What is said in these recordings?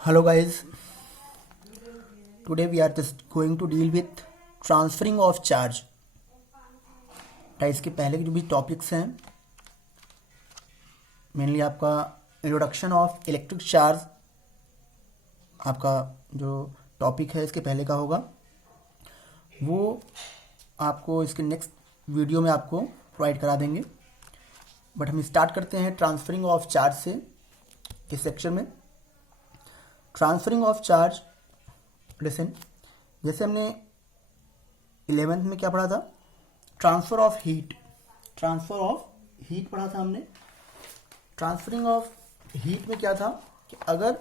Hello guys, today we are just going to deal with transferring of charge. इसके पहले के जो भी टॉपिक्स हैं मेनली आपका इंट्रोडक्शन ऑफ इलेक्ट्रिक चार्ज आपका जो टॉपिक है इसके पहले का होगा, वो आपको इसके नेक्स्ट वीडियो में आपको प्रोवाइड करा देंगे। बट हम स्टार्ट करते हैं ट्रांसफरिंग ऑफ चार्ज से इस सेक्शन में। ट्रांसफरिंग ऑफ चार्ज, लिसन, जैसे हमने 11th में क्या पढ़ा था, ट्रांसफर ऑफ हीट पढ़ा था हमने। ट्रांसफरिंग ऑफ हीट में क्या था कि अगर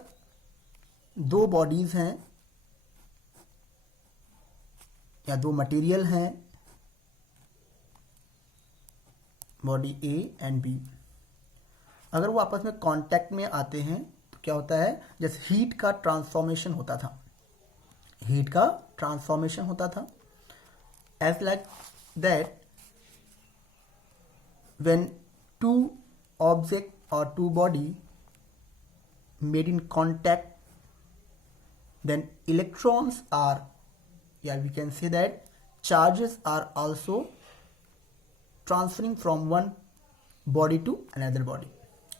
दो बॉडीज हैं या दो मटेरियल हैं, बॉडी ए एंड बी, अगर वो आपस में कांटेक्ट में आते हैं तो क्या होता है, जैसे हीट का ट्रांसफॉर्मेशन होता था as like that when two object और two body made in contact, then electrons are, we can say that charges are also transferring from one body to another body.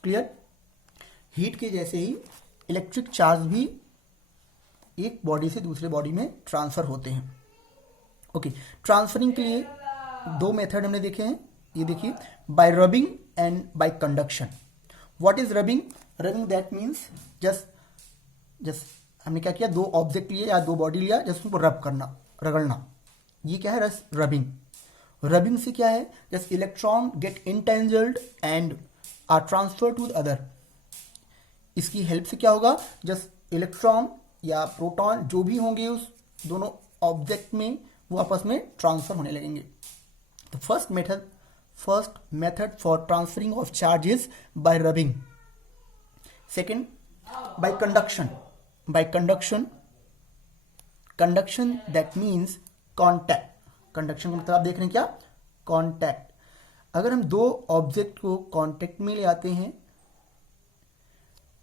Clear? Heat के जैसे ही electric charge भी एक body से दूसरे body में transfer होते हैं। ओके, ट्रांसफरिंग के लिए दो मेथड हमने देखे हैं, ये देखिए, bye rubbing and bye conduction. What is rubbing? Rubbing that means just हमने क्या किया, दो ऑब्जेक्ट लिए या दो बॉडी लिया, जस्ट उनको रब करना, रगड़ना, ये क्या है, रबिंग। रबिंग से क्या है, just electron get entangled and are transfer to the other. इसकी हेल्प से क्या होगा, जस्ट इलेक्ट्रॉन या प्रोटॉन जो भी होंगे उस दोनों ऑब्जेक्ट में, वो आपस में ट्रांसफर होने लगेंगे। तो first method for transferring of charge is by rubbing. Second, bye conduction. By conduction that means contact। Conduction का मतलब आप देख रहे हैं क्या, कांटेक्ट। अगर हम दो ऑब्जेक्ट को कांटेक्ट में ले आते हैं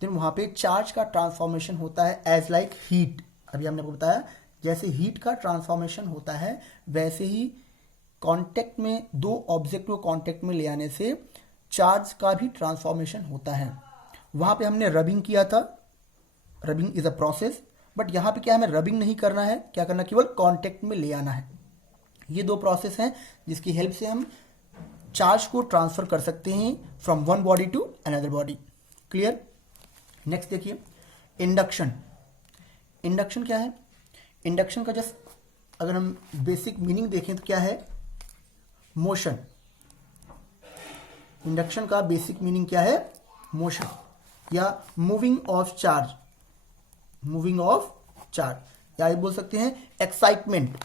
तो वहां पे चार्ज का ट्रांसफॉर्मेशन होता है एज लाइक हीट। अभी हमने आपको बताया जैसे हीट का ट्रांसफॉर्मेशन होता है वैसे ही कांटेक्ट में, दो ऑब्जेक्ट को कांटेक्ट में ले आने से चार्ज का भी ट्रांसफॉर्मेशन होता है। वहां पे हमने रबिंग किया था, rubbing is a process, but यहां पे क्या हमें रबिंग नहीं करना है, क्या करना, केवल कांटेक्ट में ले आना है। ये दो प्रोसेस हैं जिसकी हेल्प से हम चार्ज को ट्रांसफर कर सकते हैं from one body to another body. Clear? Next देखिए, इंडक्शन। इंडक्शन क्या है? इंडक्शन का जस्ट अगर हम बेसिक मीनिंग देखें तो क्या है, मोशन। इंडक्शन का बेसिक मीनिंग क्या है, मोशन या मूविंग ऑफ चार्ज, या ये बोल सकते हैं एक्साइटमेंट।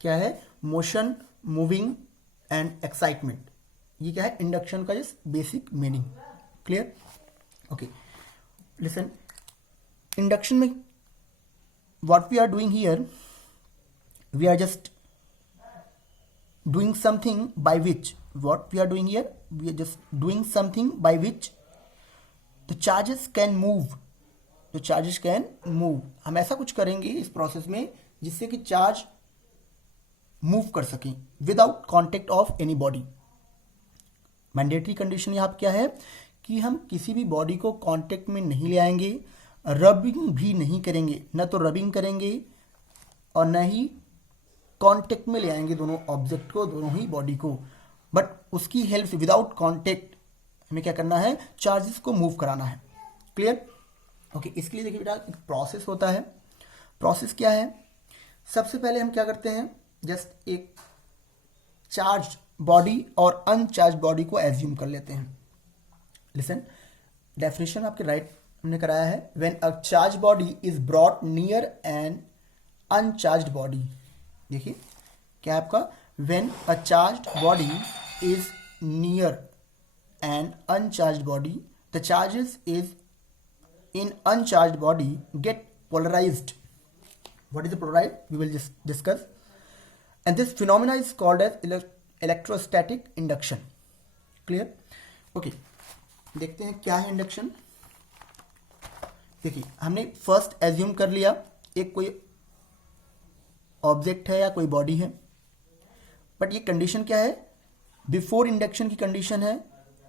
क्या है, मोशन, मूविंग एंड एक्साइटमेंट। ये क्या है, इंडक्शन का just basic meaning. Clear? Okay, listen, induction में what we are doing here, we are just doing something by which, what we are doing here, we are just doing something by which the charges can move. तो charges can move, हम ऐसा कुछ करेंगे इस process में जिससे कि charge move कर सकें without contact of any body. Mandatory condition यहां पर क्या है कि हम किसी भी बॉडी को कांटेक्ट में नहीं ले आएंगे, रबिंग भी नहीं करेंगे, न तो रबिंग करेंगे और न ही कांटेक्ट में ले आएंगे दोनों ऑब्जेक्ट को, दोनों ही बॉडी को, बट उसकी हेल्प से विदाउट कांटेक्ट हमें क्या करना है, चार्जेस को मूव कराना है। क्लियर? ओके, इसके लिए देखिए बेटा एक प्रोसेस होता है। प्रोसेस क्या है, सबसे पहले हम क्या करते हैं, जस्ट एक चार्ज बॉडी और अनचार्ज बॉडी को एज्यूम कर लेते हैं। लिसन, डेफिनेशन आपके राइट हमने कराया है, when a charge body is brought near an uncharged body. देखिए क्या है आपका, when a charged body is near an uncharged body, the charges is in uncharged body get polarized. What is the polarized? We will just discuss. And this phenomena is called as electrostatic induction. Clear? Okay. देखते हैं क्या है induction. देखिए हमने first assume कर लिया एक कोई ऑब्जेक्ट है या कोई बॉडी है, बट ये कंडीशन क्या है, बिफोर इंडक्शन की कंडीशन है,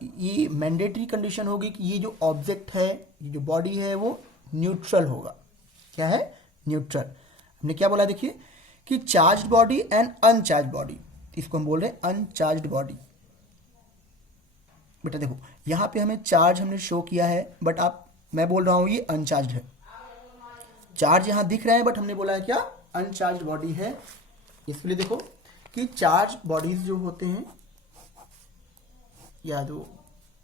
ये मैंडेटरी कंडीशन होगी कि ये जो ऑब्जेक्ट है, ये जो बॉडी है वो न्यूट्रल होगा। क्या है? न्यूट्रल। हमने क्या बोला देखिए कि charged body and uncharged body, इसको हम बोल रहे हैं अनचार्ज्ड बॉडी। बेटा देखो यहां पे हमें चार्ज हमने शो किया है, बट मैं बोल रहा हूं ये अनचार्ज्ड है। चार्ज यहां दिख रहा है बट हमने बोला है क्या, अनचार्ज्ड बॉडी है। इसलिए देखो कि चार्ज बॉडीज जो होते हैं, या जो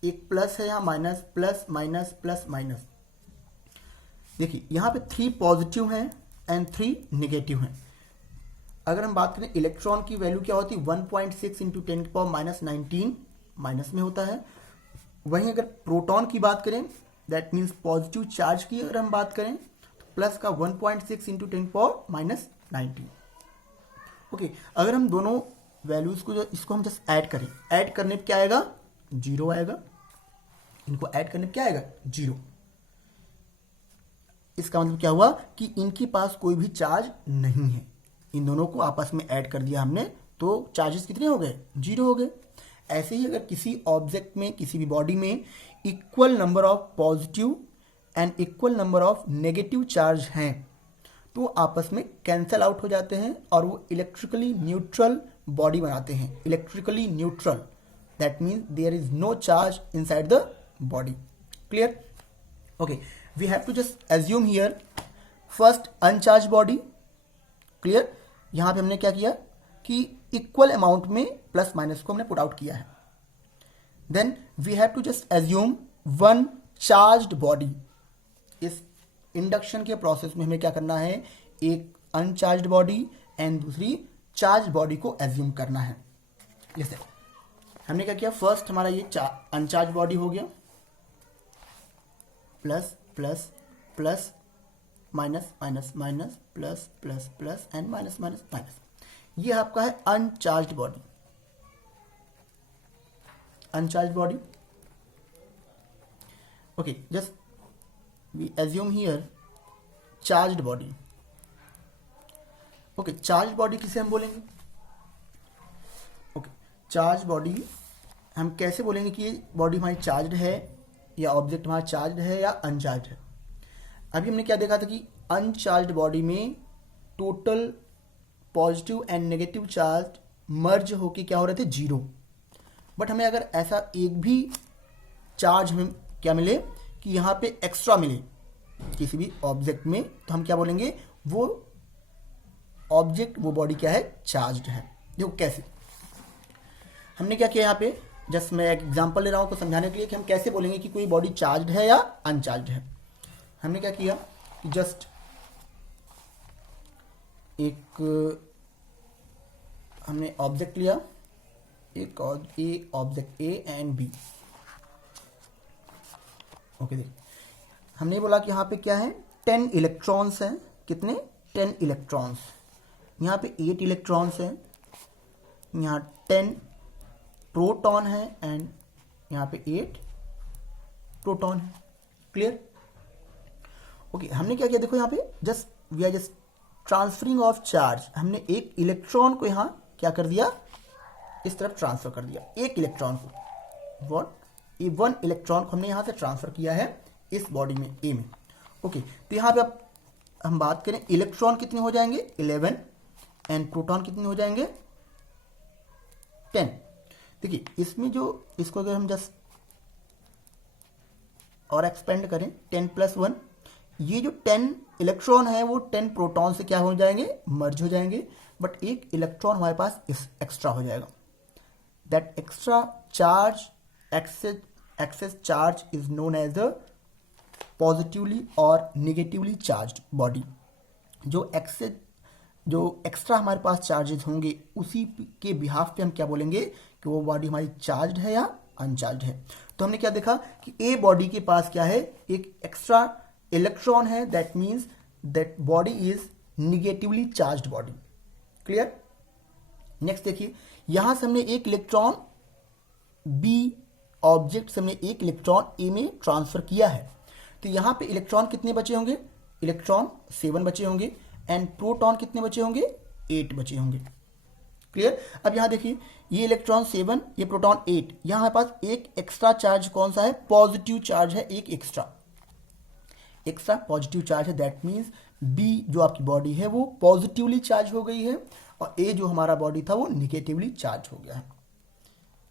एक प्लस है या minus, plus minus plus minus, देखिए यहां पे 3 पॉजिटिव हैं एंड 3 नेगेटिव हैं। अगर हम बात करें इलेक्ट्रॉन की वैल्यू क्या होती है, 1.6 इंटू 10⁻19 माइनस में होता है। वहीं अगर प्रोटॉन की बात करें, दैट मीन्स पॉजिटिव चार्ज की अगर हम बात करें, तो प्लस का 1.6 इंटू 10⁻19। ओके, अगर हम दोनों वैल्यूज को इसको हम जस्ट ऐड करें, ऐड करने पे क्या आएगा, 0 आएगा। इनको ऐड करने पे क्या आएगा, 0। इसका मतलब क्या हुआ कि इनके पास कोई भी चार्ज नहीं है। इन दोनों को आपस में ऐड कर दिया हमने, तो चार्जेस कितने हो गए, 0 हो गए। ऐसे ही अगर किसी ऑब्जेक्ट में, किसी भी बॉडी में equal number of positive and equal number of negative charge हैं, तो आपस में कैंसल आउट हो जाते हैं और वो इलेक्ट्रिकली न्यूट्रल बॉडी बनाते हैं। Electrically neutral, that means there is no charge inside the body. Clear? Okay, we have to just assume here first uncharge body. Clear? यहां पे हमने क्या किया कि इक्वल अमाउंट में प्लस माइनस को हमने पुट आउट किया है। Then we have to just assume one charged body. इस इंडक्शन के प्रोसेस में हमें क्या करना है, एक अनचार्ज्ड बॉडी एंड दूसरी चार्ज बॉडी को एज्यूम करना है। जैसे हमने क्या किया, फर्स्ट हमारा ये अनचार्ज बॉडी हो गया, plus plus plus minus minus minus plus plus plus and minus minus minus. ये आपका है uncharged body. Uncharged body, okay, just we assume here charged body. Okay, charge body किसे हम बोलेंगे, ओके, चार्ज बॉडी हम कैसे बोलेंगे कि ये बॉडी हमारी चार्ज्ड है या ऑब्जेक्ट हमारा चार्ज्ड है या अनचार्ज्ड है। अभी हमने क्या देखा था कि अनचार्ज्ड बॉडी में total positive and negative charge merge होके क्या हो रहे थे, 0। बट हमें अगर ऐसा एक भी चार्ज हमें क्या मिले कि यहाँ पे एक्स्ट्रा मिले किसी भी ऑब्जेक्ट में, तो हम क्या बोलेंगे, वो ऑब्जेक्ट, वो बॉडी क्या है, चार्ज्ड है। देखो कैसे हमने क्या किया, यहाँ पे जस्ट मैं एक एग्जांपल ले रहा हूँ को समझाने के लिए कि हम कैसे बोलेंगे कि कोई बॉडी चार्ज्ड है या अनचार्ज्ड है। हमने क्या किया कि जस्ट एक हमने ऑब्जेक्ट लिया, एक object A and B. Okay, देखिए हमने बोला कि यहाँ पे क्या है, 10 इलेक्ट्रॉन्स हैं। कितने, 10 इलेक्ट्रॉन्स। यहाँ पे 8 इलेक्ट्रॉन्स हैं, यहाँ 10 प्रोटॉन है एंड यहाँ पे 8 प्रोटॉन है। क्लियर? ओके, हमने क्या किया, देखो यहाँ पे just we are just transferring of charge. हमने एक इलेक्ट्रॉन को यहाँ क्या कर दिया, इस तरफ ट्रांसफर कर दिया, एक इलेक्ट्रॉन को, वन इलेक्ट्रॉन को हमने यहाँ से ट्रांसफर किया है इस बॉडी में, ए में। ओके, तो यहाँ पे अब हम बात करें, इलेक्ट्रॉन कितने हो जाएंगे, 11 एंड प्रोटॉन कितने हो जाएंगे, 10। देखिए इसमें जो, इसको अगर हम जस्ट और एक्सपेंड करें, 10 + 1, ये जो 10 इलेक्ट्रॉन है वो 10 प्रोटॉन से क्या हो जाएंगे, मर्ज हो जाएंगे। बट एक इलेक्ट्रॉन हमारे पास एक्स्ट्रा हो जाएगा। That extra charge, excess charge is known as the positively और निगेटिवली चार्ज्ड बॉडी। जो एक्स्ट्रा हमारे पास चार्जेस होंगे उसी के बिहाफ पे हम क्या बोलेंगे कि वो बॉडी हमारी चार्ज्ड है या अनचार्ज्ड है। तो हमने क्या देखा कि ए बॉडी के पास क्या है, एक एक्स्ट्रा इलेक्ट्रॉन है, that means that body is negatively charged body. Clear? Next देखिए, यहां से हमने एक इलेक्ट्रॉन बी ऑब्जेक्ट से हमने एक इलेक्ट्रॉन ए में ट्रांसफर किया है। तो यहाँ पे इलेक्ट्रॉन कितने बचे होंगे, इलेक्ट्रॉन 7 बचे होंगे, एंड प्रोटॉन कितने बचे होंगे, 8 बचे होंगे। क्लियर। अब यहाँ देखिए, ये इलेक्ट्रॉन 7, ये प्रोटॉन 8, यहाँ हमारे पास एक एक्स्ट्रा चार्ज कौन सा है, पॉजिटिव चार्ज है, एक एक्स्ट्रा पॉजिटिव चार्ज है। दैट मीन्स बी जो आपकी बॉडी है वो पॉजिटिवली चार्ज हो गई है, और ए जो हमारा बॉडी था वो निगेटिवली चार्ज हो गया है।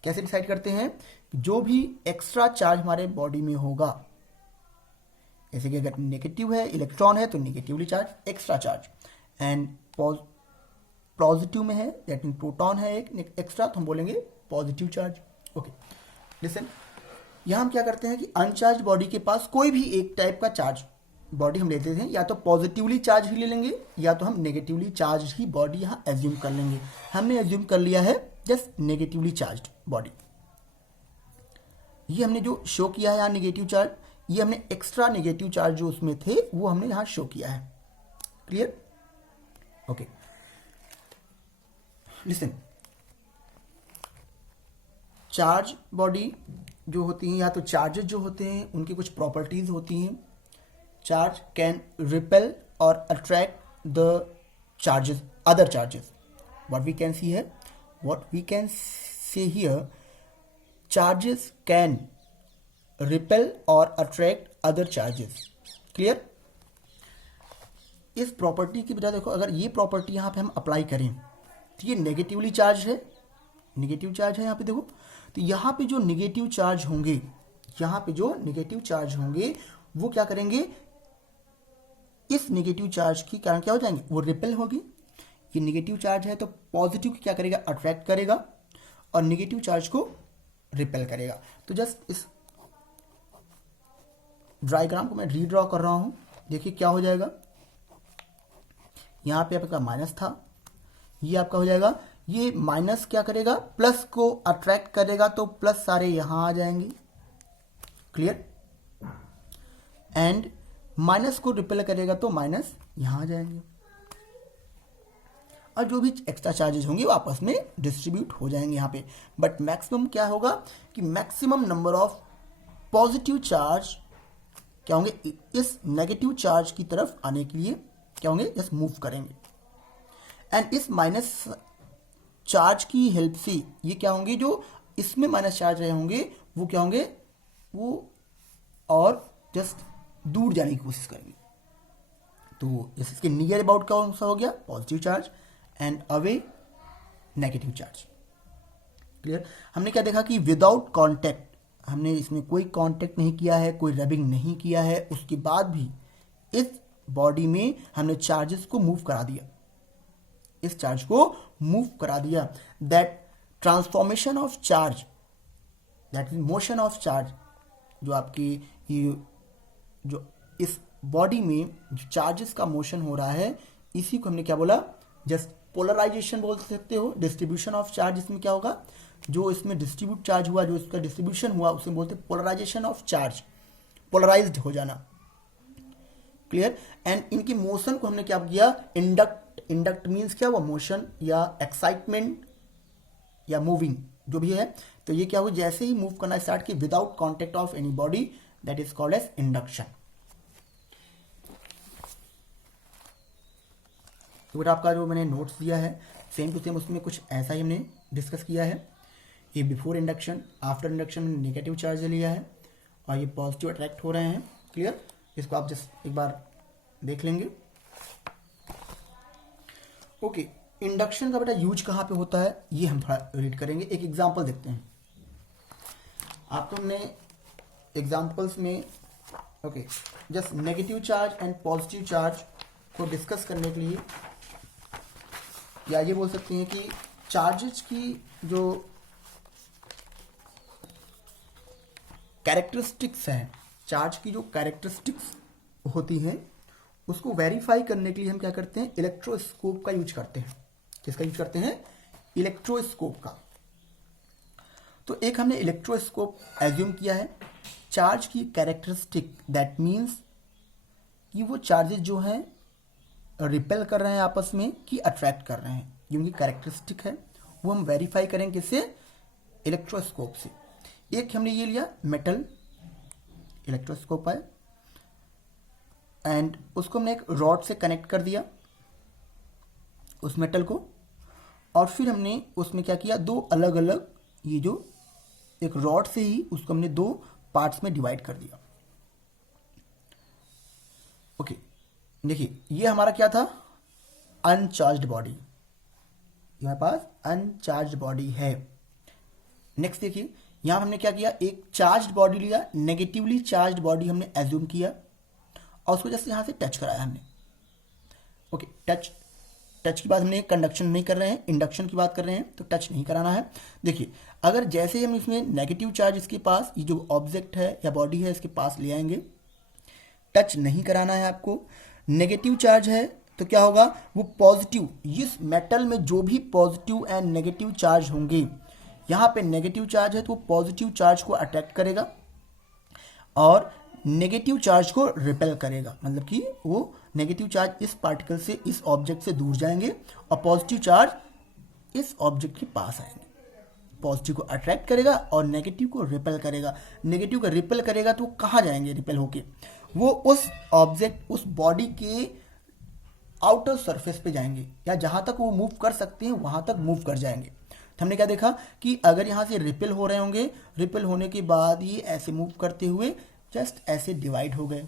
कैसे डिसाइड करते हैं, जो भी एक्स्ट्रा चार्ज हमारे बॉडी में होगा, जैसे कि अगर नेगेटिव है, इलेक्ट्रॉन है, तो negatively charge extra charge, and positive में है दैट मीन प्रोटॉन है एक एक्स्ट्रा, तो हम बोलेंगे पॉजिटिव चार्ज। ओके लिसन, यहां हम क्या करते हैं कि अनचार्ज बॉडी के पास कोई भी एक टाइप का चार्ज बॉडी हम लेते हैं, या तो पॉजिटिवली चार्ज ही ले लेंगे या तो हम नेगेटिवली चार्ज ही बॉडी यहां एज्यूम कर लेंगे। हमने एज्यूम कर लिया है जस्ट नेगेटिवली चार्ज बॉडी। ये हमने जो शो किया है यहाँ नेगेटिव चार्ज, ये हमने एक्स्ट्रा नेगेटिव चार्ज जो उसमें थे वो हमने यहां शो किया है। Clear. Okay listen, charge body जो होती है या तो चार्जेस जो होते हैं उनकी कुछ प्रॉपर्टीज होती हैं। चार्ज कैन रिपेल और attract the charges, other charges. What we can see here, what we can say here, charges can repel और अट्रैक्ट अदर चार्जेस। क्लियर। इस प्रॉपर्टी की वजह देखो, अगर ये प्रॉपर्टी यहां पे हम अप्लाई करें तो ये नेगेटिवली चार्ज है, नेगेटिव चार्ज है यहाँ पे देखो, तो यहाँ पे जो नेगेटिव चार्ज होंगे, यहाँ पे जो नेगेटिव चार्ज होंगे वो क्या करेंगे, इस नेगेटिव चार्ज के कारण क्या हो जाएंगे, वो रिपेल होगी। ये नेगेटिव चार्ज है तो पॉजिटिव क्या करेगा, अट्रैक्ट करेगा, और नेगेटिव चार्ज को रिपेल करेगा। तो जस्ट इस डायग्राम को मैं रीड्रॉ कर रहा हूं, देखिए क्या हो जाएगा। यहां पे आपका माइनस था, ये आपका हो जाएगा, ये माइनस क्या करेगा, प्लस को अट्रैक्ट करेगा, तो प्लस सारे यहां आ जाएंगे। क्लियर। एंड माइनस को रिपेल करेगा तो माइनस यहां आ जाएंगे, और जो भी एक्स्ट्रा चार्जेस होंगे वो आपस में डिस्ट्रीब्यूट हो जाएंगे यहाँ पे। बट मैक्सिमम क्या होगा कि maximum number of positive charge क्या होंगे, इस नेगेटिव चार्ज की तरफ आने के लिए क्या होंगे, जस्ट मूव करेंगे। एंड इस माइनस चार्ज की हेल्प से ये क्या होंगे, जो इसमें माइनस चार्ज रहे होंगे वो क्या होंगे, वो और जस्ट दूर जाने की कोशिश करेंगे। तो इसके नियर अबाउट कौन सा हो गया, positive charge, and away negative charge. Clear. हमने क्या देखा कि विदाउट कांटेक्ट, हमने इसमें कोई कांटेक्ट नहीं किया है, कोई रबिंग नहीं किया है, उसके बाद भी इस बॉडी में हमने चार्जेस को मूव करा दिया, इस चार्ज को मूव करा दिया। That transformation of charge, that is motion of charge, जो आपकी ये जो इस बॉडी में जो चार्जेस का मोशन हो रहा है, इसी को हमने क्या बोला, जस्ट पोलराइजेशन बोल सकते हो। डिस्ट्रीब्यूशन ऑफ चार्ज, इसमें क्या होगा, जो इसमें डिस्ट्रीब्यूट चार्ज हुआ, जो इसका डिस्ट्रीब्यूशन हुआ, उसे बोलते हैं पोलराइजेशन ऑफ चार्ज, पोलराइज्ड हो जाना। क्लियर। एंड इनकी मोशन को हमने क्या किया, इंडक्ट मीन्स क्या हुआ, मोशन या एक्साइटमेंट या मूविंग जो भी है। तो ये क्या हुआ, जैसे ही मूव करना स्टार्ट की without contact of any body, that is called as induction. तो बेटा आपका जो मैंने नोट्स दिया है सेम टू सेम उसमें कुछ ऐसा ही हमने डिस्कस किया है। ये बिफोर इंडक्शन, आफ्टर इंडक्शन में नेगेटिव चार्ज लिया है, और ये पॉजिटिव अट्रैक्ट हो रहे हैं। क्लियर। इसको आप जस्ट एक बार देख लेंगे। ओके, इंडक्शन का बेटा यूज कहाँ पे होता है ये हम थोड़ा रीड करेंगे। एक एग्जांपल देखते हैं। आपको हमने एग्जांपल्स में okay just negative charge and positive charge को डिस्कस करने के लिए, या ये बोल सकते हैं कि चार्जेस की जो कैरेक्टरिस्टिक्स हैं, चार्ज की जो कैरेक्टरिस्टिक्स होती हैं उसको वेरीफाई करने के लिए हम क्या करते हैं, इलेक्ट्रोस्कोप का यूज करते हैं। किसका यूज करते हैं, इलेक्ट्रोस्कोप का। तो एक हमने इलेक्ट्रोस्कोप एज्यूम किया है। चार्ज की कैरेक्टरिस्टिक, दैट मीन्स कि वो चार्जेस जो हैं रिपेल कर रहे हैं आपस में कि अट्रैक्ट कर रहे हैं, ये उनकी कैरेक्टरिस्टिक है, वो हम वेरीफाई करेंगे किससे, इलेक्ट्रोस्कोप से। एक हमने ये लिया मेटल इलेक्ट्रोस्कोप है, एंड उसको हमने एक रॉड से कनेक्ट कर दिया उस मेटल को, और फिर हमने उसमें क्या किया, दो अलग अलग, ये जो एक रॉड से ही उसको हमने दो पार्ट्स में डिवाइड कर दिया। ओके, देखिए ये हमारा क्या था, अनचार्ज्ड बॉडी, हमारे पास अनचार्ज्ड बॉडी है। नेक्स्ट देखिए यहां हमने क्या किया, एक चार्ज्ड बॉडी लिया, नेगेटिवली चार्ज्ड बॉडी हमने एज्यूम किया और उसको जैसे यहां से टच कराया हमने। ओके, टच की बात हमने कंडक्शन नहीं कर रहे हैं, इंडक्शन की बात कर रहे हैं, तो टच नहीं कराना है। देखिए अगर जैसे ही हम इसमें नेगेटिव चार्ज इसके पास, ये जो ऑब्जेक्ट है या बॉडी है इसके पास ले आएंगे, टच नहीं कराना है आपको। नेगेटिव चार्ज है तो क्या होगा, वो पॉजिटिव, इस मेटल में जो भी पॉजिटिव एंड नेगेटिव चार्ज होंगे, यहां पे नेगेटिव चार्ज है तो वो पॉजिटिव चार्ज को अट्रैक्ट करेगा और नेगेटिव चार्ज को रिपेल करेगा, मतलब कि वो नेगेटिव चार्ज इस पार्टिकल से, इस ऑब्जेक्ट से दूर जाएंगे और पॉजिटिव चार्ज इस ऑब्जेक्ट के पास आएंगे। पॉजिटिव को अट्रैक्ट करेगा और नेगेटिव को रिपेल करेगा। नेगेटिव को रिपेल करेगा तो वो कहाँ जाएंगे रिपेल होके, वो उस ऑब्जेक्ट, उस बॉडी के आउटर सरफेस पे जाएंगे, या जहां तक वो मूव कर सकते हैं वहां तक मूव कर जाएंगे। तो हमने क्या देखा कि अगर यहां से रिपेल हो रहे होंगे, रिपेल होने के बाद ये ऐसे मूव करते हुए जस्ट ऐसे डिवाइड हो गए।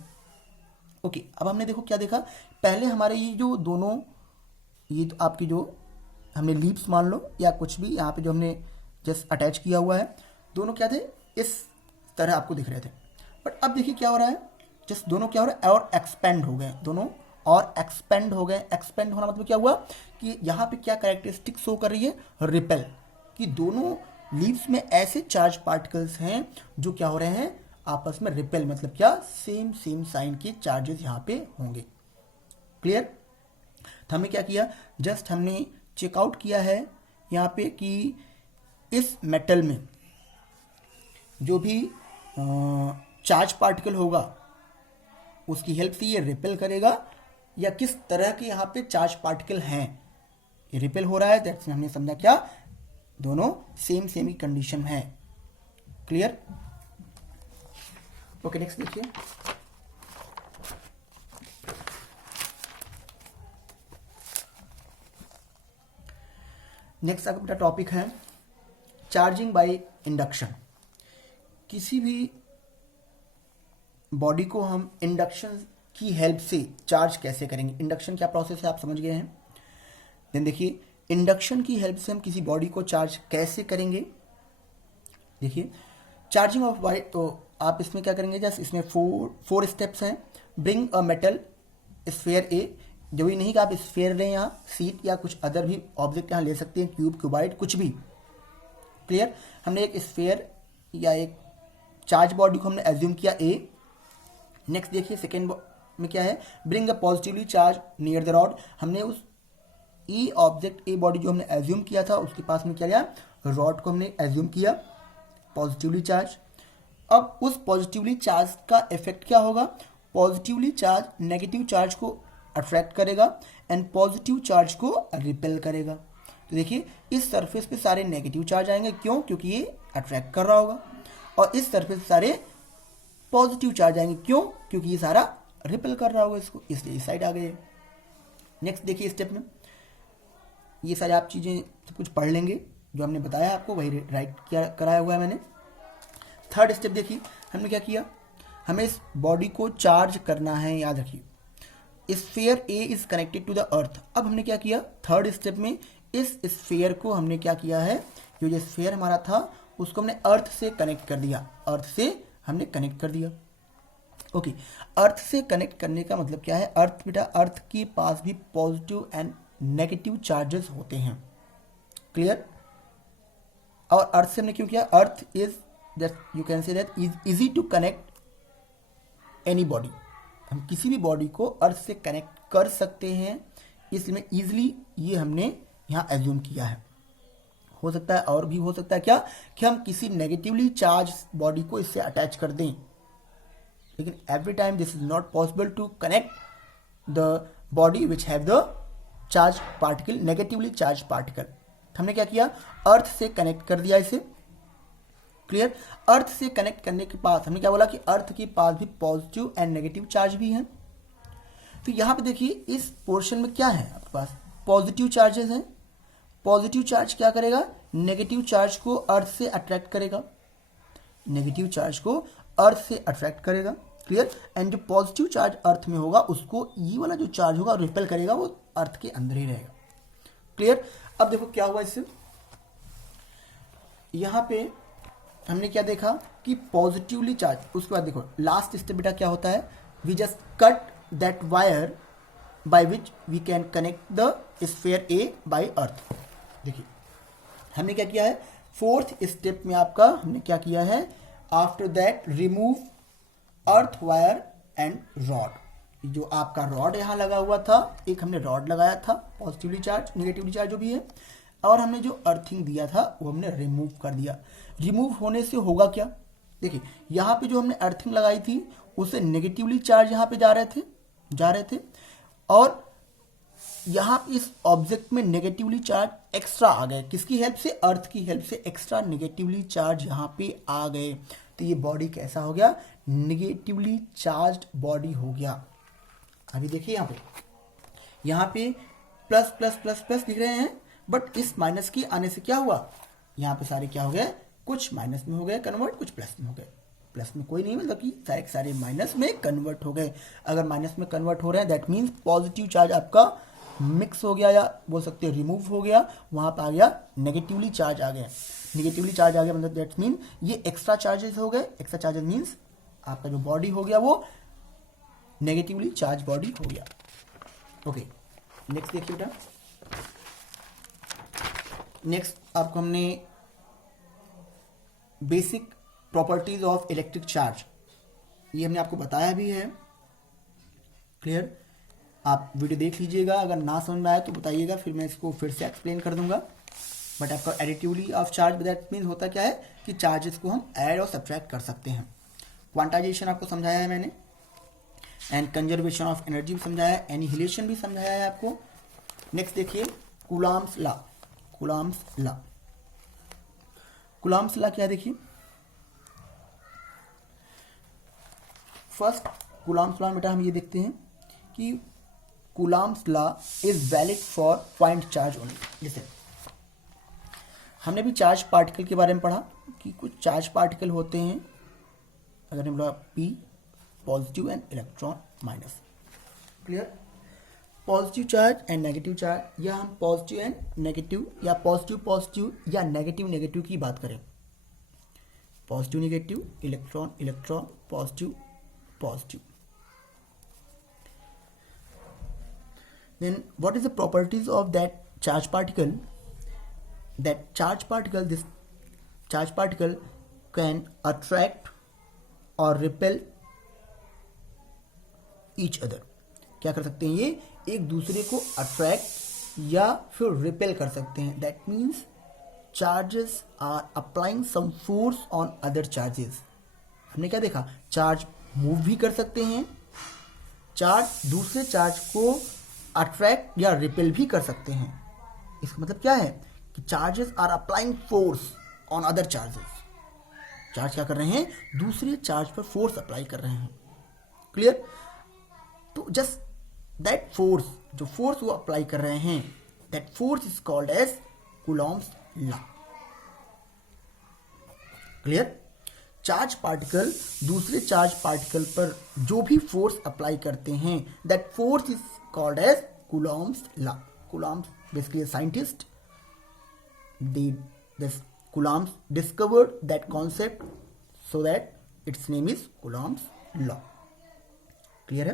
ओके, अब हमने देखो क्या देखा, पहले हमारे ये जो दोनों, ये तो आपकी जो हमने लीव्स मान लो या कुछ भी यहाँ पे जो हमने जस्ट अटैच किया हुआ है, दोनों क्या थे, इस तरह आपको दिख रहे थे। बट अब देखिए क्या हो रहा है, जस्ट दोनों क्या हो रहा है, और एक्सपेंड हो गए, दोनों और एक्सपेंड हो गए। एक्सपेंड होना मतलब क्या हुआ कि यहाँ पे क्या कैरेक्टरिस्टिक शो कर रही है, रिपेल, कि दोनों लीव्स में ऐसे चार्ज पार्टिकल्स हैं जो क्या हो रहे हैं, आपस में रिपेल, मतलब क्या, सेम साइन के चार्जेस यहाँ पे होंगे। क्लियर। तो हमने क्या किया, जस्ट हमने चेकआउट किया है यहाँ पे कि इस मेटल में जो भी चार्ज पार्टिकल होगा उसकी हेल्प से ये रिपेल करेगा, या किस तरह के यहाँ पे चार्ज पार्टिकल हैं, ये रिपेल हो रहा है, दैट्स हमने समझा क्या, दोनों सेम ही कंडीशन है। क्लियर। ओके, नेक्स्ट देखिए, नेक्स्ट आपका बेटा टॉपिक है चार्जिंग बाय इंडक्शन। किसी भी बॉडी को हम इंडक्शन की हेल्प से चार्ज कैसे करेंगे, इंडक्शन क्या प्रोसेस है आप समझ गए हैं। देन देखिए इंडक्शन की हेल्प से हम किसी बॉडी को चार्ज कैसे करेंगे। देखिए चार्जिंग ऑफ बाय, तो आप इसमें क्या करेंगे, जस्ट इसमें फोर स्टेप्स हैं। ब्रिंग अ मेटल स्फेयर ए, जो भी नहीं कि आप स्फेयर लें, यहाँ सीट या कुछ अदर भी ऑब्जेक्ट यहाँ ले सकते हैं, क्यूब, क्यूबाइड, कुछ भी। क्लियर। हमने एक स्फेयर या एक चार्ज बॉडी को हमने एज्यूम किया ए। नेक्स्ट देखिए सेकेंड में क्या है, bring a positively charge near the rod. हमने उस ई ऑब्जेक्ट, ए बॉडी जो हमने एज्यूम किया था उसके पास में क्या गया, रॉड को हमने एज्यूम किया पॉजिटिवली चार्ज। अब उस पॉजिटिवली चार्ज का इफेक्ट क्या होगा, पॉजिटिवली चार्ज नेगेटिव चार्ज को अट्रैक्ट करेगा एंड पॉजिटिव चार्ज को रिपेल करेगा। तो देखिए इस सरफेस पे सारे नेगेटिव चार्ज आएंगे, क्यों, क्योंकि ये अट्रैक्ट कर रहा होगा, और इस सरफेस पे सारे पॉजिटिव चार्ज आएंगे, क्यों, क्योंकि ये सारा रिपेल कर रहा होगा इसको, इसलिए इस साइड आ गए। नेक्स्ट देखिए स्टेप में ये सारी आप चीजें सब कुछ पढ़ लेंगे, जो हमने बताया आपको वही राइट किया कराया हुआ है मैंने। थर्ड स्टेप देखिए हमने क्या किया, हमें इस बॉडी को चार्ज करना है, याद रखिए sphere A is connected to the earth. अब हमने क्या किया, थर्ड स्टेप में इस स्फीयर को हमने क्या किया है, जो स्फीयर हमारा था उसको हमने अर्थ से कनेक्ट कर दिया, अर्थ से हमने कनेक्ट कर दिया। ओके, अर्थ से कनेक्ट करने का मतलब क्या है, अर्थ बेटा, अर्थ के पास भी पॉजिटिव एंड नेगेटिव चार्जेस होते हैं। क्लियर। और अर्थ से हमने क्यों किया, earth is that you can say that is easy to connect any body. हम किसी भी बॉडी को अर्थ से कनेक्ट कर सकते हैं, इसलिए इजिली ये हमने यहाँ एज्यूम किया है। हो सकता है और भी हो सकता है क्या, कि हम किसी नेगेटिवली चार्ज बॉडी को इससे अटैच कर दें, लेकिन every time this is not possible to connect the body which have the charge particle, negatively charge particle. हमने क्या किया, अर्थ से कनेक्ट कर दिया इसे। क्लियर। अर्थ से कनेक्ट करने के पास हमने क्या बोला कि अर्थ के पास भी पॉजिटिव एंड नेगेटिव चार्ज भी है। तो यहाँ पे देखिए इस पोर्शन में क्या है आपके पास, पॉजिटिव चार्जेस हैं। पॉजिटिव चार्ज क्या करेगा, नेगेटिव चार्ज को अर्थ से अट्रैक्ट करेगा, नेगेटिव चार्ज को अर्थ से अट्रैक्ट करेगा, क्लियर। एंड जो पॉजिटिव चार्ज अर्थ में होगा उसको ये वाला जो चार्ज होगा रिपेल करेगा, वो अर्थ के अंदर ही रहेगा, क्लियर। अब देखो क्या हुआ इससे, यहां पे हमने क्या देखा कि पॉजिटिवली चार्ज, उसके बाद देखो लास्ट स्टेप बेटा क्या होता है, we just cut that wire by which we can connect the sphere A by earth. देखिए हमने क्या किया है, फोर्थ स्टेप में आपका हमने क्या किया है, after that remove earth wire and rod. जो आपका रॉड यहाँ लगा हुआ था, एक हमने रॉड लगाया था पॉजिटिवली चार्ज निगेटिवली चार्ज जो भी है, और हमने जो अर्थिंग दिया था वो हमने रिमूव कर दिया। रिमूव होने से होगा क्या, देखिए यहाँ पे जो हमने अर्थिंग लगाई थी उससे नेगेटिवली चार्ज यहाँ पे जा रहे थे और यहाँ इस ऑब्जेक्ट में नेगेटिवली चार्ज एक्स्ट्रा आ गए, किसकी हेल्प से, अर्थ की हेल्प से एक्स्ट्रा नेगेटिवली चार्ज यहाँ पे आ गए। तो ये बॉडी कैसा हो गया, नेगेटिवली चार्ज्ड बॉडी हो गया। अभी देखिए यहाँ पे प्लस प्लस प्लस प्लस दिख रहे हैं, बट इस माइनस की आने से क्या हुआ, यहाँ पे सारे क्या हो गए, कुछ माइनस में हो गए कन्वर्ट, कुछ प्लस में हो गए। प्लस में कोई नहीं, मतलब कि सारे सारे माइनस में कन्वर्ट हो गए। अगर माइनस में कन्वर्ट हो रहे हैं दैट मीन्स पॉजिटिव चार्ज आपका मिक्स हो गया, या बोल सकते हैं रिमूव हो गया, वहां पर आ गया नेगेटिवली चार्ज आ गया। नेगेटिवली चार्ज आ गया मतलब दैट मीन ये एक्स्ट्रा चार्जेस हो गए। एक्स्ट्रा चार्जेस मीन्स आपका जो बॉडी हो गया वो नेगेटिवली चार्ज बॉडी हो गया। ओके नेक्स्ट देखिए बेटा, नेक्स्ट आपको हमने basic properties of electric charge, ये हमने आपको बताया भी है, क्लियर। आप वीडियो देख लीजिएगा, अगर ना समझ में आए तो बताइएगा, फिर मैं इसको फिर से एक्सप्लेन कर दूंगा। बट आपका additively of charge that mean होता क्या है कि चार्जेस को हम ऐड और सब्ट्रैक्ट कर सकते हैं। क्वांटाइजेशन आपको समझाया है मैंने, एंड कंजर्वेशन ऑफ एनर्जी भी समझाया है, एनिहिलेशन भी समझाया है आपको। नेक्स्ट देखिए Coulomb's law. Coulomb's law, Coulomb's law क्या है देखिए, फर्स्ट कूलॉम्स लॉ बेटा हम ये देखते हैं कि Coulomb's law is valid for point charge only. जैसे हमने भी चार्ज पार्टिकल के बारे में पढ़ा कि कुछ चार्ज पार्टिकल होते हैं, अगर हम बोला P positive and electron minus, clear. Positive charge and negative charge, या हम पॉजिटिव एंड नेगेटिव या पॉजिटिव पॉजिटिव या नेगेटिव नेगेटिव की बात करें, positive negative, electron electron, positive positive. Then what is the properties of that charge particle? That charge particle, this charge particle can attract or repel each other. क्या कर सकते हैं, ये एक दूसरे को अट्रैक्ट या फिर रिपेल कर सकते हैं। That means charges are applying some force on other charges. हमने क्या देखा, चार्ज मूव भी कर सकते हैं, चार्ज दूसरे चार्ज को अट्रैक्ट या रिपेल भी कर सकते हैं। इसका मतलब क्या है कि charges are applying force on other charges. Charge क्या कर रहे हैं, दूसरे चार्ज पर फोर्स अप्लाई कर रहे हैं, क्लियर। तो जस्ट दैट फोर्स, जो फोर्स वो अप्लाई कर रहे हैं, that force is called as Coulomb's law, clear. Charge particle दूसरे चार्ज पार्टिकल पर जो भी फोर्स अप्लाई करते हैं, that force is called as Coulomb's law. Coulomb basically a scientist. This Coulomb discovered that concept, so that its name is Coulomb's law. Clear है?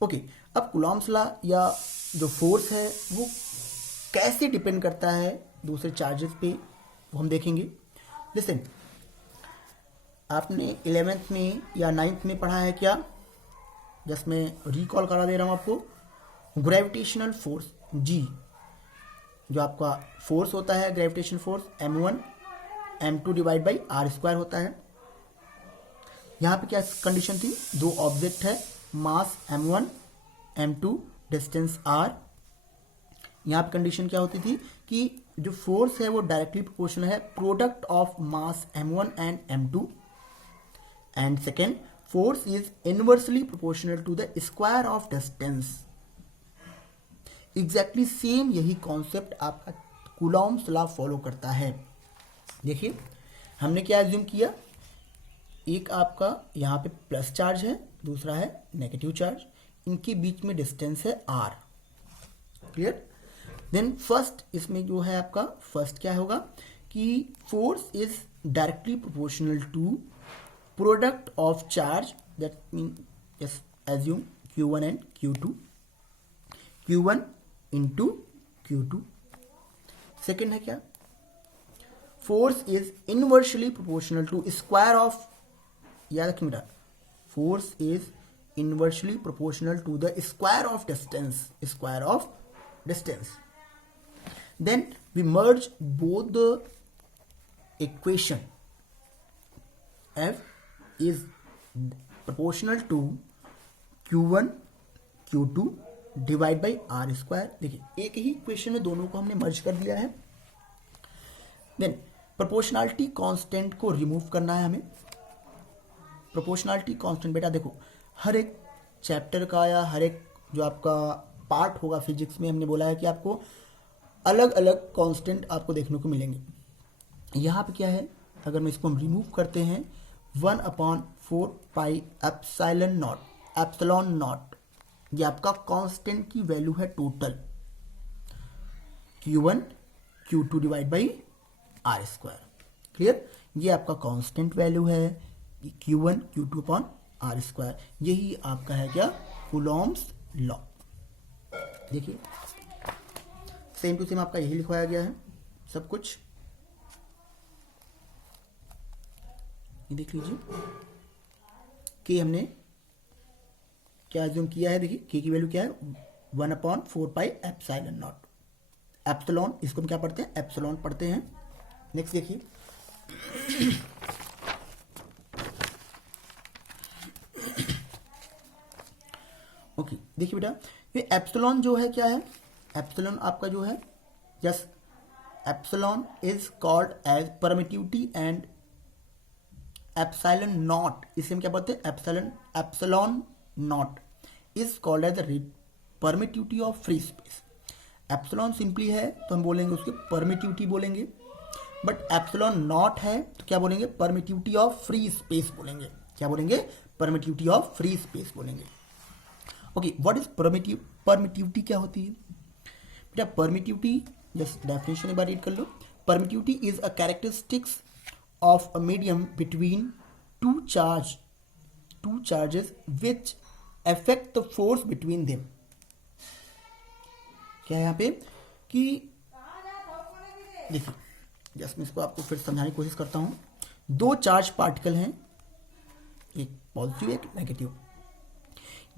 Okay. अब Coulomb's law या जो force है वो कैसे डिपेंड करता है दूसरे चार्जेस पे, वो हम देखेंगे। लिसन, आपने 11th में या 9th में पढ़ा है क्या, जस्ट मैं रिकॉल करा दे रहा हूँ आपको। ग्रेविटेशनल फोर्स जी, जो आपका फोर्स होता है gravitational force m1 m2 divide by r square होता है। यहाँ पे क्या कंडीशन थी, दो ऑब्जेक्ट है, मास m1 m2 डिस्टेंस r। यहाँ पे कंडीशन क्या होती थी कि जो फोर्स है वो डायरेक्टली प्रोपोर्शनल है product of mass m1 and m2, and second force is inversely proportional to the square of distance exactly same यही कॉन्सेप्ट आपका कूलॉम्स लॉ फॉलो करता है। देखिए हमने क्या एज्यूम किया, एक आपका यहाँ पे प्लस चार्ज है, दूसरा है नेगेटिव चार्ज, इनके बीच में डिस्टेंस है r। क्लियर। देन फर्स्ट इसमें जो है आपका फर्स्ट क्या होगा कि force is directly proportional to product of charge, that mean just assume Q1 and Q2, Q1 into Q2। Second है क्या, force is inversely proportional to square of, याद रखिए बेटा, force is inversely proportional to the square of distance, square of distance. Then we merge both the equation. F is proportional to Q1 Q2 divide by R square. देखिए एक ही equation में दोनों को हमने मर्ज कर दिया है। देन प्रोपोर्शनलिटी कांस्टेंट को रिमूव करना है हमें। प्रोपोर्शनलिटी कांस्टेंट बेटा देखो हर एक चैप्टर का या हर एक जो आपका पार्ट होगा फिजिक्स में, हमने बोला है कि आपको अलग अलग कांस्टेंट आपको देखने को मिलेंगे। यहाँ पे क्या है, अगर मैं इसको हम रिमूव करते हैं 1/4 pi epsilon naught, epsilon naught ये आपका कांस्टेंट की वैल्यू है total Q1 Q2 divide by R square. Clear, ये आपका कांस्टेंट वैल्यू है Q1 Q2 upon are square. यही आपका है क्या, कूलॉम्स लॉ। देखिए सेम टू सेम आपका यही लिखवाया गया है सब कुछ, ये देख लीजिए। के हमने क्या एज्यूम किया है, देखिए के की वैल्यू क्या है 1/4 पाई एप्सिलॉन नॉट। एप्सिलॉन इसको हम क्या पढ़ते हैं, एप्सिलॉन पढ़ते हैं। नेक्स्ट देखिए ओके देखिए बेटा ये एप्सिलॉन जो है क्या है, एप्सिलॉन आपका जो है yes epsilon is called as permittivity and epsilon naught, इसे हम क्या बोलते हैं epsilon, epsilon naught is called as the permittivity of free space. Epsilon simply है तो हम बोलेंगे उसके परमिटिविटी बोलेंगे, बट एप्सिलॉन नॉट है तो क्या बोलेंगे, परमिटिविटी ऑफ फ्री स्पेस बोलेंगे। क्या बोलेंगे, परमिटिविटी ऑफ फ्री स्पेस बोलेंगे। ओके व्हाट इज परमिटिविटी क्या होती है बेटा, परमिटिविटी जस्ट डेफिनेशन एक बार रीड कर लो। Permittivity is a characteristics of a medium between two charges which affect the force between them. क्या है यहाँ पे कि देखिए जस्ट मैं इसको आपको फिर समझाने की कोशिश करता हूँ। दो चार्ज पार्टिकल हैं, एक पॉजिटिव एक नेगेटिव,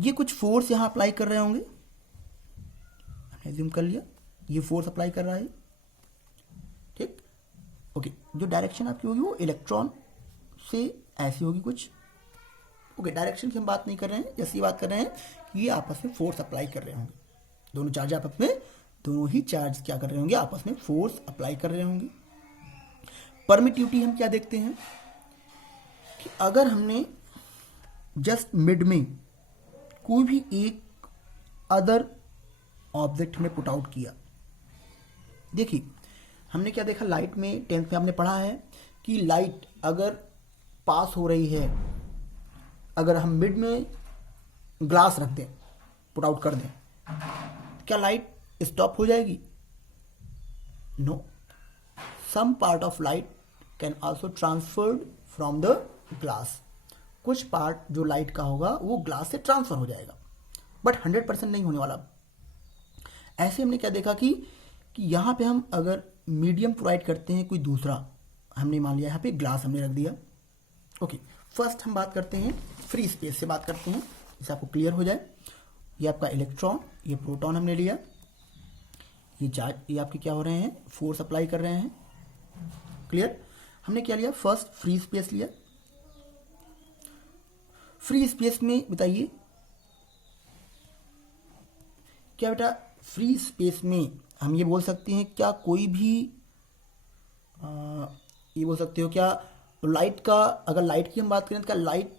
ये कुछ फोर्स यहां अप्लाई कर रहे होंगे, हमने एज्यूम कर लिया ये फोर्स अप्लाई कर रहा है, ठीक। ओके जो डायरेक्शन आपकी होगी वो इलेक्ट्रॉन से ऐसी होगी कुछ। ओके डायरेक्शन की हम बात नहीं कर रहे हैं, जैसी बात कर रहे हैं कि ये आपस में फोर्स अप्लाई कर रहे होंगे, दोनों चार्ज आपस में, दोनों ही चार्ज क्या कर रहे होंगे, आपस में फोर्स अप्लाई कर रहे होंगे। परमिटिविटी हम क्या देखते हैं कि अगर हमने जस्ट मिड में कोई भी एक अदर ऑब्जेक्ट हमने पुट आउट किया, देखिए हमने क्या देखा लाइट में 10th में हमने पढ़ा है कि लाइट अगर पास हो रही है, अगर हम मिड में ग्लास रख दें, पुट आउट कर दें, क्या लाइट स्टॉप हो जाएगी? No, some part of light can also transferred from the glass. कुछ पार्ट जो लाइट का होगा वो ग्लास से ट्रांसफर हो जाएगा, बट 100% नहीं होने वाला। ऐसे हमने क्या देखा कि यहाँ पे हम अगर मीडियम प्रोवाइड करते हैं कोई दूसरा, हमने मान लिया यहाँ पे ग्लास हमने रख दिया। ओके फर्स्ट हम बात करते हैं फ्री स्पेस से बात करते हैं, जिससे आपको क्लियर हो जाए। ये आपका इलेक्ट्रॉन, ये प्रोटॉन हमने लिया, ये चार्ज, ये आपके क्या हो रहे हैं, फोर्स अप्लाई कर रहे हैं। क्लियर, हमने क्या लिया, फर्स्ट फ्री स्पेस लिया। फ्री स्पेस में बताइए क्या बेटा, फ्री स्पेस में हम ये बोल सकते हैं क्या कोई भी ये बोल सकते हो क्या लाइट का, अगर लाइट की हम बात करें तो क्या लाइट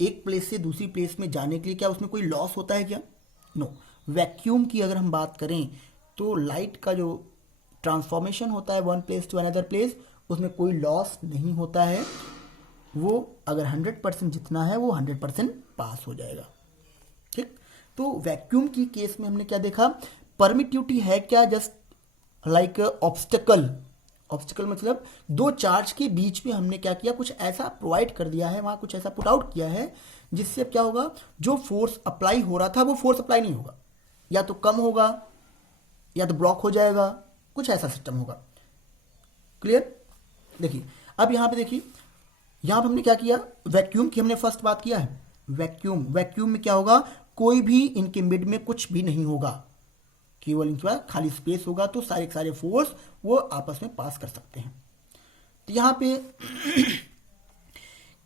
एक प्लेस से दूसरी प्लेस में जाने के लिए क्या उसमें कोई लॉस होता है क्या? नो, वैक्यूम की अगर हम बात करें तो लाइट का जो ट्रांसफॉर्मेशन होता है one place to another place, उसमें कोई लॉस नहीं होता है। वो अगर 100% जितना है वो 100% पास हो जाएगा। ठीक, तो वैक्यूम की केस में हमने क्या देखा, परमिटिविटी है क्या, जस्ट लाइक ऑब्स्टेकल। ऑब्स्टेकल मतलब दो चार्ज के बीच में हमने क्या किया, कुछ ऐसा प्रोवाइड कर दिया है, वहां कुछ ऐसा पुट आउट किया है जिससे क्या होगा, जो फोर्स अप्लाई हो रहा था वो फोर्स अप्लाई नहीं होगा, या तो कम होगा या तो ब्लॉक हो जाएगा, कुछ ऐसा सिस्टम होगा। क्लियर। देखिए अब यहां पे देखिए, यहां पे हमने क्या किया, वैक्यूम की हमने फर्स्ट बात किया है। वैक्यूम में क्या होगा, कोई भी इनके मिड में कुछ भी नहीं होगा, केवल इनके पास खाली स्पेस होगा, तो सारे सारे फोर्स वो आपस में पास कर सकते हैं। तो यहां पे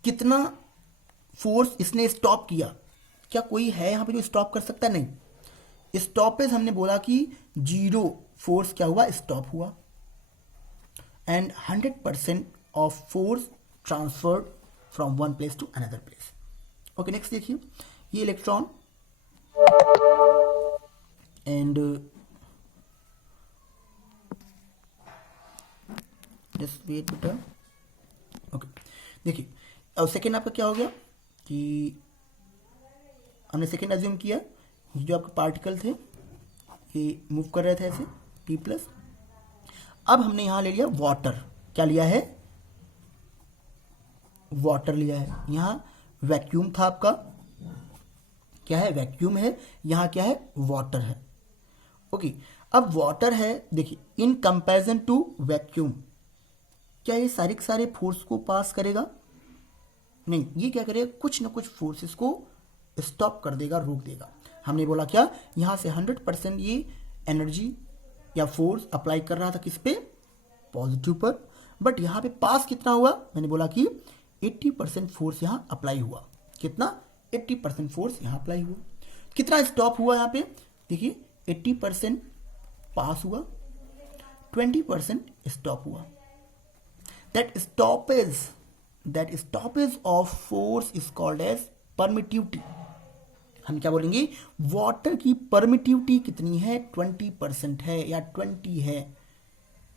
कितना फोर्स इसने स्टॉप किया, क्या कोई है यहां पे जो स्टॉप कर सकता है? नहीं। स्टॉपेज हमने बोला कि 0 फोर्स क्या हुआ, स्टॉप हुआ, and 100% of force transferred from one place to another place. Okay, next देखिए, ये इलेक्ट्रॉन एंड जस्ट वेट बेटा। ओके, देखिए अब सेकेंड आपका क्या हो गया कि हमने सेकेंड एज्यूम किया, जो आपके पार्टिकल थे ये मूव कर रहे थे ऐसे P प्लस। अब हमने यहां ले लिया वाटर, क्या लिया है, वाटर लिया है। यहां वैक्यूम था आपका, क्या है, वैक्यूम है, यहां क्या है, वाटर है। ओके, अब वाटर है, देखिए इन कंपैरिजन टू वैक्यूम, क्या ये सारे के सारे फोर्स को पास करेगा? नहीं, ये क्या करेगा, कुछ ना कुछ फोर्सेस को स्टॉप कर देगा, रोक देगा। हमने बोला क्या, यहां से 100% ये एनर्जी या फोर्स अप्लाई कर रहा था किस पे, पॉजिटिव पर, बट यहां पे पास कितना हुआ, मैंने बोला कि 80% फोर्स यहां अप्लाई हुआ। कितना, 80% फोर्स यहां अप्लाई हुआ। कितना स्टॉप हुआ यहां पे, देखिए 80% पास हुआ, 20% स्टॉप हुआ। That stoppage of force is called as permittivity. हम क्या बोलेंगे, वाटर की परमिटिविटी कितनी है, 20% है या 20 है।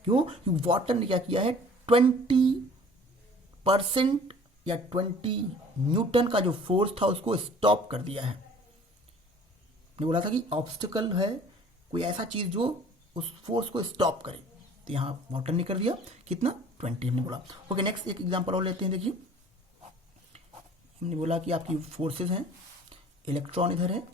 क्यों, वाटर ने क्या किया है, 20% या 20 न्यूटन का जो फोर्स था उसको स्टॉप कर दिया है। ने बोला था कि ऑब्स्टिकल है कोई ऐसा चीज जो उस फोर्स को स्टॉप करे, तो यहां वाटर ने कर दिया, कितना, 20 हमने बोला। ओके, नेक्स्ट एक एग्जांपल और लेते हैं। देखिए हमने बोला कि आपकी फोर्सेस हैं, इलेक्ट्रॉन इधर है,